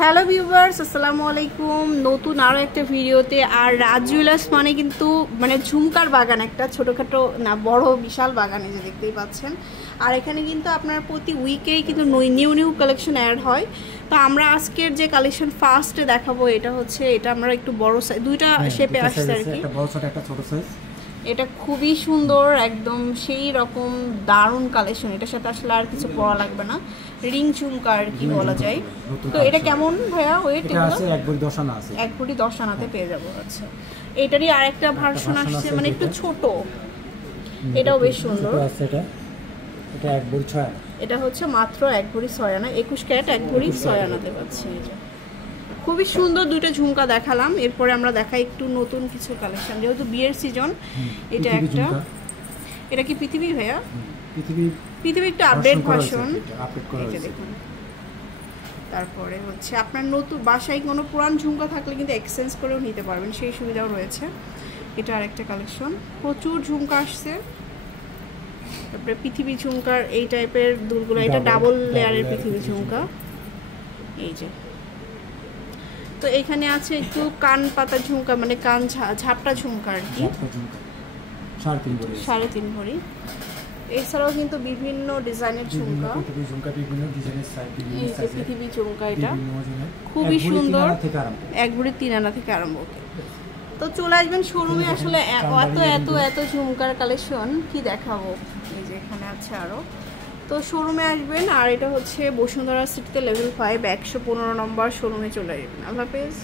Hello viewers, আসসালামু আলাইকুম। নতুন আরও একটা ভিডিওতে। আর রাজ জুয়েলার্স মানে কিন্তু ঝুমকার বাগান, একটা ছোটোখাটো না বড় বিশাল বাগান, এই যে দেখতেই পাচ্ছেন। আর এখানে কিন্তু আপনার প্রতি উইকেই কিন্তু নিউ নিউ কালেকশন অ্যাড হয়। তো আমরা আজকের যে কালেকশন ফার্স্টে দেখাবো এটা হচ্ছে, এটা আমরা একটু বড় সাইজ, দুইটা শেপে আসছে আর কি। এটা খুবই সুন্দর, একদম সেই রকম দারুণ কালেকশন। এটার সাথে আসলে আর কিছু পরা লাগবে না, রিং ঝুমকা আর কি বলা যায়। তো এটা কেমন ভাইয়া ওয়েট? এক ভরি 10 আনাতে পেয়ে যাবো। আচ্ছা, এটারই আরেকটা ভার্সন আসছে, মানে একটু ছোট, এটাও বেশ সুন্দর। এটা হচ্ছে মাত্র 1 ভরি 6 আনা, 21 ক্যারেট 1 ভরি 6 আনাতে পাচ্ছি। এটা খুবই সুন্দর দুটো ঝুমকা দেখালাম। এরপরে আমরা দেখাই একটু নতুন কিছু কালেকশন, যেহেতু বিয়ের সিজন। এটা একটা, এটা কি পৃথিবী ভাইয়া? পৃথিবী একটা আপডেট ভার্সন, এটা দেখুন। তারপরে হচ্ছে আপনার নতুন বাসায় কোনো পুরান ঝুমকা থাকলে কিন্তু এক্সচেঞ্জ করেও নিতে পারবেন, সেই সুবিধাও রয়েছে। এটা আরেকটা কালেকশন, প্রচুর ঝুমকা আসছে। তারপরে পৃথিবী ঝুমকার এই টাইপের দুলগুলো, এটা ডাবল লেয়ারের পৃথিবী ঝুমকা, এই যে। তো এখানে আছে একটু কান পাতা ঝুমকা, মানে কান ঝাপটা ঝুমকা আর কি, 3.5 ভরি। এছাড়াও কিন্তু বিভিন্ন ডিজাইনের ঝুমকা, পৃথিবী ঝুমকা, এটা খুবই সুন্দর, 1 ভরি 3 আনা থেকে আরম্ভ। তো চলে আসবেন শোরুমে, আসলে এত এত এত ঝুমকার কালেকশন কি দেখাবো। এই যে এখানে আছে আরও, তো শোরুমে আসবেন। আর এটা হচ্ছে বসুন্ধরা সিটিতে লেভেল 5 115 নম্বর শোরুমে চলে আসবেন। আল্লাহ হাফেজ।